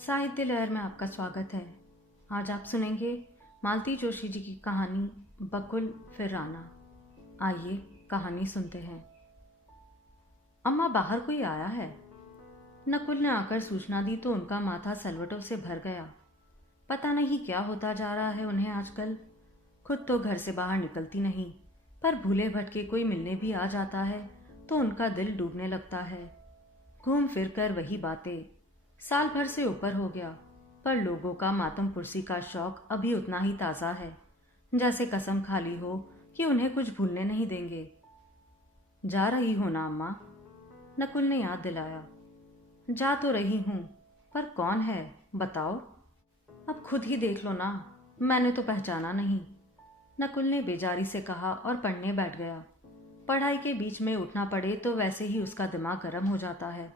साहित्य लहर में आपका स्वागत है। आज आप सुनेंगे मालती जोशी जी की कहानी बकुल फिर राना। आइए कहानी सुनते हैं। अम्मा, बाहर कोई आया है। नकुल ने आकर सूचना दी तो उनका माथा सलवटों से भर गया। पता नहीं क्या होता जा रहा है उन्हें आजकल। खुद तो घर से बाहर निकलती नहीं, पर भूले भटके कोई मिलने भी आ जाता है तो उनका दिल डूबने लगता है। घूम फिर कर वही बातें। साल भर से ऊपर हो गया, पर लोगों का मातम पुरसी का शौक अभी उतना ही ताज़ा है, जैसे कसम खा ली हो कि उन्हें कुछ भूलने नहीं देंगे। जा रही हो ना अम्मा? नकुल ने याद दिलाया। जा तो रही हूँ, पर कौन है बताओ। अब खुद ही देख लो ना, मैंने तो पहचाना नहीं। नकुल ने बेजारी से कहा और पढ़ने बैठ गया। पढ़ाई के बीच में उठना पड़े तो वैसे ही उसका दिमाग गर्म हो जाता है,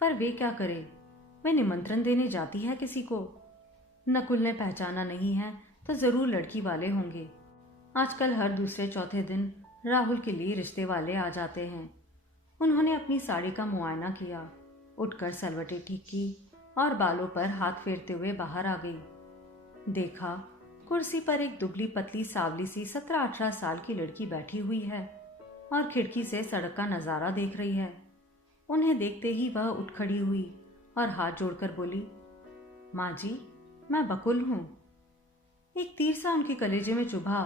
पर वे क्या करे। वे निमंत्रण देने जाती है किसी को। नकुल ने पहचाना नहीं है तो जरूर लड़की वाले होंगे। आजकल हर दूसरे चौथे दिन राहुल के लिए रिश्ते वाले आ जाते हैं। उन्होंने अपनी साड़ी का मुआयना किया, उठकर सलवटें ठीक की और बालों पर हाथ फेरते हुए बाहर आ गई। देखा, कुर्सी पर एक दुबली पतली सावली सी 17-18 साल की लड़की बैठी हुई है और खिड़की से सड़क का नजारा देख रही है। उन्हें देखते ही वह उठ खड़ी हुई और हाथ जोड़कर बोली, माँ जी, मैं बकुल हूं। एक तीर सा उनके कलेजे में चुभा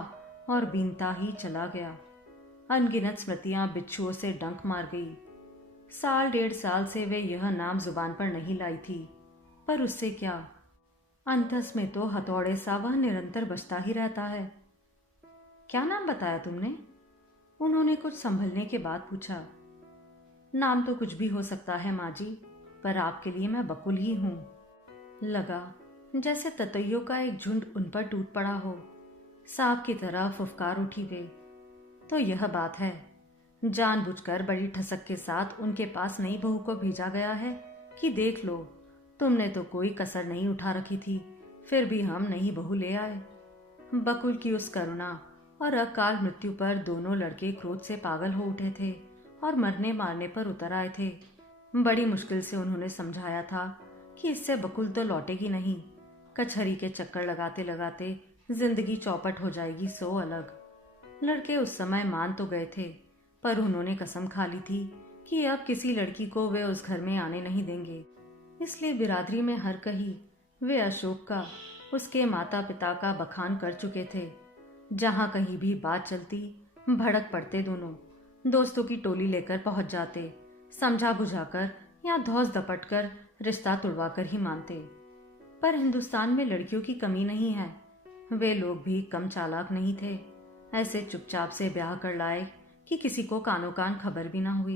और बीनता ही चला गया। अनगिनत स्मृतियां बिच्छुओं से डंक मार गई। साल डेढ़ साल से वे यह नाम जुबान पर नहीं लाई थी, पर उससे क्या। अंतस में तो हथौड़े सा वह निरंतर बजता ही रहता है। क्या नाम बताया तुमने? उन्होंने कुछ संभलने के बाद पूछा। नाम तो कुछ भी हो सकता है माँ जी, पर आपके लिए मैं बकुल ही हूं। लगा जैसे ततैयों का एक झुंड उन पर टूट पड़ा हो। सांप की तरह फुफकार उठी वे। तो यह बात है, जानबूझकर बड़ी ठसक के साथ उनके पास नई बहू को भेजा गया है कि देख लो, तुमने तो कोई कसर नहीं उठा रखी थी, फिर भी हम नई बहू ले आए। बकुल की उस करुणा और अकाल मृत्यु पर दोनों लड़के क्रोध से पागल हो उठे थे और मरने मारने पर उतर आए थे। बड़ी मुश्किल से उन्होंने समझाया था कि इससे बकुल तो लौटेगी नहीं। कचहरी के चक्कर लगाते लगाते जिंदगी चौपट हो जाएगी सो अलग। लड़के उस समय मान तो गए थे, पर उन्होंने कसम खा ली थी कि अब किसी लड़की को वे उस घर में आने नहीं देंगे। इसलिए बिरादरी में हर कहीं वे अशोक का, उसके माता पिता का बखान कर चुके थे। जहां कहीं भी बात चलती, भड़क पड़ते दोनों। दोस्तों की टोली लेकर पहुंच जाते, समझा बुझाकर या धौस दपट कर रिश्ता तुड़वा कर ही मानते। पर हिंदुस्तान में लड़कियों की कमी नहीं है। वे लोग भी कम चालाक नहीं थे। ऐसे चुपचाप से ब्याह कर लाए कि किसी को कानो कान खबर भी ना हुई।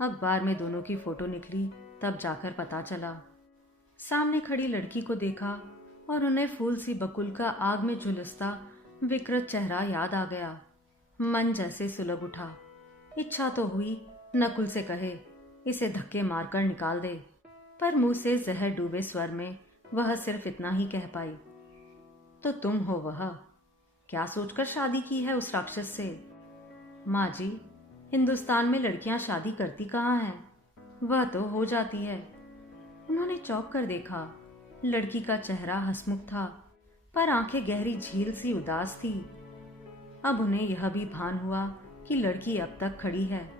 अखबार में दोनों की फोटो निकली, तब जाकर पता चला। सामने खड़ी लड़की को देखा और उन्हें फूल सी बकुल का आग में झुलसता विकृत चेहरा याद आ गया। मन जैसे सुलग उठा। इच्छा तो हुई नकुल से कहे, इसे धक्के मारकर निकाल दे, पर मुंह से जहर डूबे स्वर में वह सिर्फ इतना ही कह पाई, तो तुम हो वह। क्या सोचकर शादी की है उस राक्षस से? माँ जी, हिंदुस्तान में लड़कियां शादी करती कहाँ हैं? वह तो हो जाती है। उन्होंने चौंक कर देखा। लड़की का चेहरा हंसमुख था, पर आंखें गहरी झील सी उदास थी। अब उन्हें यह भी भान हुआ कि लड़की अब तक खड़ी है।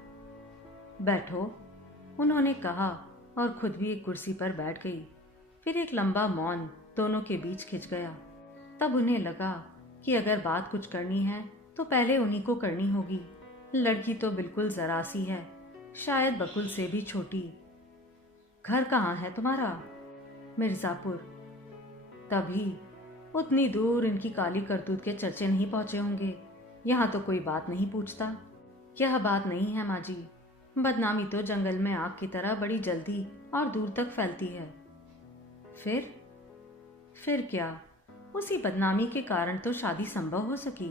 बैठो, उन्होंने कहा और खुद भी एक कुर्सी पर बैठ गई। फिर एक लंबा मौन दोनों के बीच खिंच गया। तब उन्हें लगा कि अगर बात कुछ करनी है तो पहले उन्हीं को करनी होगी। लड़की तो बिल्कुल जरा सी है, शायद बकुल से भी छोटी। घर कहाँ है तुम्हारा? मिर्जापुर। तभी उतनी दूर इनकी काली करतूत के चर्चे नहीं पहुंचे होंगे। यहाँ तो कोई बात नहीं पूछता। यह बात नहीं है माँ जी, बदनामी तो जंगल में आग की तरह बड़ी जल्दी और दूर तक फैलती है। फिर क्या? उसी बदनामी के कारण तो शादी संभव हो सकी।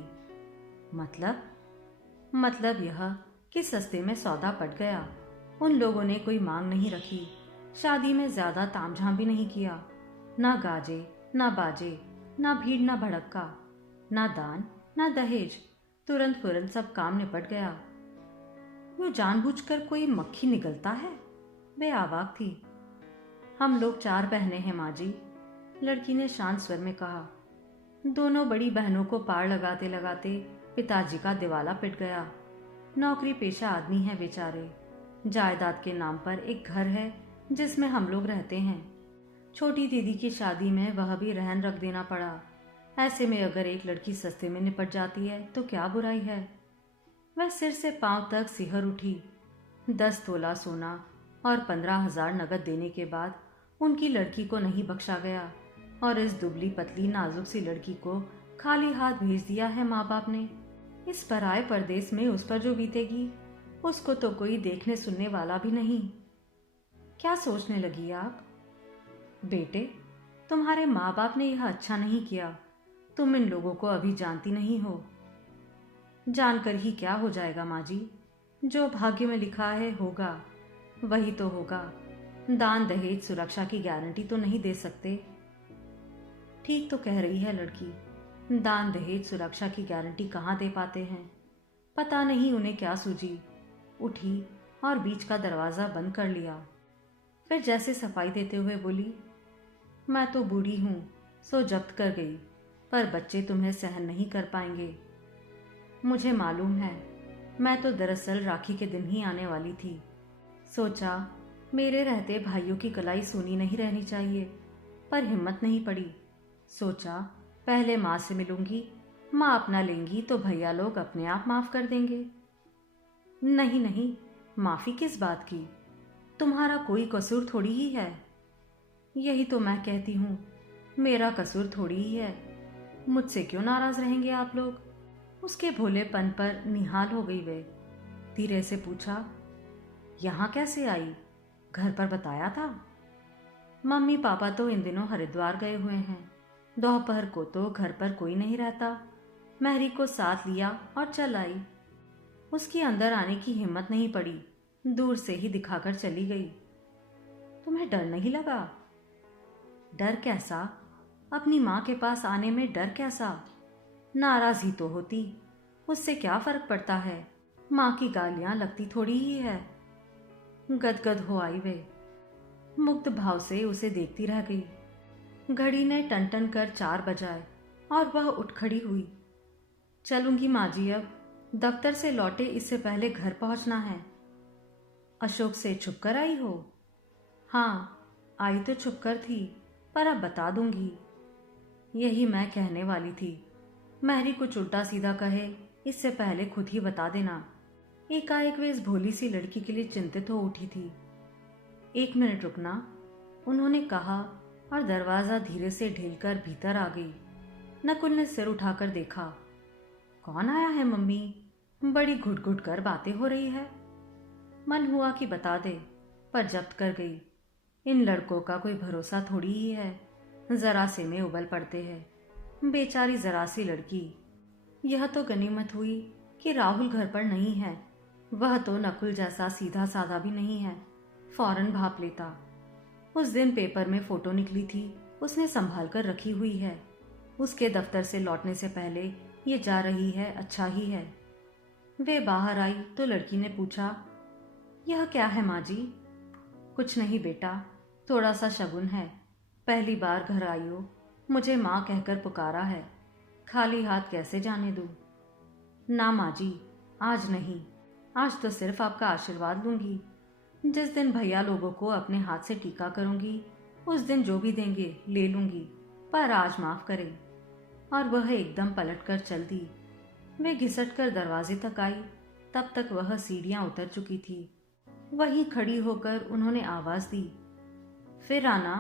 मतलब यह कि सस्ते में सौदा पट गया। उन लोगों ने कोई मांग नहीं रखी, शादी में ज्यादा तामझाम भी नहीं किया। ना गाजे, ना बाजे, ना भीड़, ना भड़क्का, ना दान, ना दहेज। तुरंत तुरंत सब काम निपट गया। यूं जानबूझकर कोई मक्खी निकलता है? वे आवाक थी। हम लोग 4 बहनें हैं माँ जी, लड़की ने शांत स्वर में कहा। दोनों बड़ी बहनों को पार लगाते लगाते पिताजी का दिवाला पिट गया। नौकरी पेशा आदमी हैं बेचारे। जायदाद के नाम पर एक घर है जिसमें हम लोग रहते हैं। छोटी दीदी की शादी में वह भी रहन रख देना पड़ा। ऐसे में अगर एक लड़की सस्ते में निपट जाती है तो क्या बुराई है। वह सिर से पांव तक सिहर उठी। 10 तोला सोना और 15,000 नकद देने के बाद उनकी लड़की को नहीं बख्शा गया और इस दुबली पतली नाजुक सी लड़की को खाली हाथ भेज दिया है माँ बाप ने। इस पराए परदेश में उस पर जो बीतेगी उसको तो कोई देखने सुनने वाला भी नहीं। क्या सोचने लगी आप? बेटे, तुम्हारे माँ बाप ने यह अच्छा नहीं किया। तुम इन लोगों को अभी जानती नहीं हो। जानकर ही क्या हो जाएगा माँ जी, जो भाग्य में लिखा है होगा वही तो होगा। दान दहेज सुरक्षा की गारंटी तो नहीं दे सकते। ठीक तो कह रही है लड़की, दान दहेज सुरक्षा की गारंटी कहाँ दे पाते हैं। पता नहीं उन्हें क्या सूझी। उठी और बीच का दरवाज़ा बंद कर लिया। फिर जैसे सफाई देते हुए बोली, मैं तो बूढ़ी हूँ सो जब्त कर गई, पर बच्चे तुम्हें सहन नहीं कर पाएंगे। मुझे मालूम है, मैं तो दरअसल राखी के दिन ही आने वाली थी। सोचा मेरे रहते भाइयों की कलाई सूनी नहीं रहनी चाहिए, पर हिम्मत नहीं पड़ी। सोचा पहले माँ से मिलूंगी, माँ अपना लेंगी तो भैया लोग अपने आप माफ कर देंगे। नहीं नहीं, माफी किस बात की? तुम्हारा कोई कसूर थोड़ी ही है। यही तो मैं कहती हूँ, मेरा कसूर थोड़ी ही है। मुझसे क्यों नाराज रहेंगे आप लोग? उसके भोलेपन पर निहाल हो गई वे। धीरे से पूछा, यहाँ कैसे आई? घर पर बताया था? मम्मी पापा तो इन दिनों हरिद्वार गए हुए हैं। दोपहर को तो घर पर कोई नहीं रहता। महरी को साथ लिया और चल आई। उसकी अंदर आने की हिम्मत नहीं पड़ी, दूर से ही दिखाकर चली गई। तुम्हें डर नहीं लगा? डर कैसा? अपनी माँ के पास आने में डर कैसा? नाराज ही तो होती, उससे क्या फर्क पड़ता है। माँ की गालियां लगती थोड़ी ही है। गदगद हो आई वे। मुग्ध भाव से उसे देखती रह गई। घड़ी ने टन टन कर 4 बजाए और वह उठ खड़ी हुई। चलूंगी माँ जी, अब दफ्तर से लौटे इससे पहले घर पहुंचना है। अशोक से छुपकर आई हो? हाँ, आई तो छुपकर थी, पर अब बता दूंगी। यही मैं कहने वाली थी। महरी कुछ उल्टा सीधा कहे इससे पहले खुद ही बता देना। एकाएक वे इस भोली सी लड़की के लिए चिंतित हो उठी थी। 1 मिनट रुकना, उन्होंने कहा और दरवाजा धीरे से ढीलकर भीतर आ गई। नकुल ने सिर उठाकर देखा। कौन आया है मम्मी? बड़ी घुट घुट कर बातें हो रही है। मन हुआ कि बता दे, पर जब्त कर गई। इन लड़कों का कोई भरोसा थोड़ी ही है, जरा से में उबल पड़ते हैं। बेचारी जरा सी लड़की। यह तो गनीमत हुई कि राहुल घर पर नहीं है। वह तो नकुल जैसा सीधा साधा भी नहीं है, फौरन भाप लेता। उस दिन पेपर में फोटो निकली थी, उसने संभाल कर रखी हुई है। उसके दफ्तर से लौटने से पहले ये जा रही है, अच्छा ही है। वे बाहर आई तो लड़की ने पूछा, यह क्या है माँ जी? कुछ नहीं बेटा, थोड़ा सा शगुन है। पहली बार घर आई हो, मुझे माँ कहकर पुकारा है। खाली हाथ कैसे जाने दूँ? ना माँ जी, आज नहीं। आज तो सिर्फ आपका आशीर्वाद लूंगी। जिस दिन भैया लोगों को अपने हाथ से टीका करूंगी, उस दिन जो भी देंगे ले लूंगी, पर आज माफ करें। और वह एकदम पलट कर चल दी। वे घिसट कर दरवाजे तक आई, तब तक वह सीढ़ियां उतर चुकी थी। वहीं खड़ी होकर उन्होंने आवाज दी, फिर आना।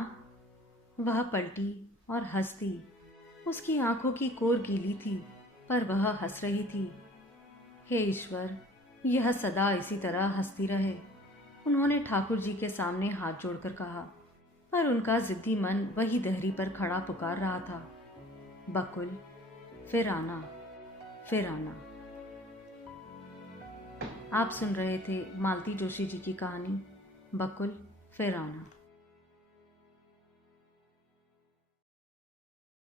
वह पलटी और हंस दी। उसकी आंखों की कोर गीली थी, पर वह हंस रही थी। हे ईश्वर, यह सदा इसी तरह हंसती रहे, उन्होंने ठाकुर जी के सामने हाथ जोड़कर कहा। पर उनका जिद्दी मन वही दहरी पर खड़ा पुकार रहा था, बकुल फिर आना, फिर आना। आप सुन रहे थे मालती जोशी जी की कहानी बकुल फिर आना।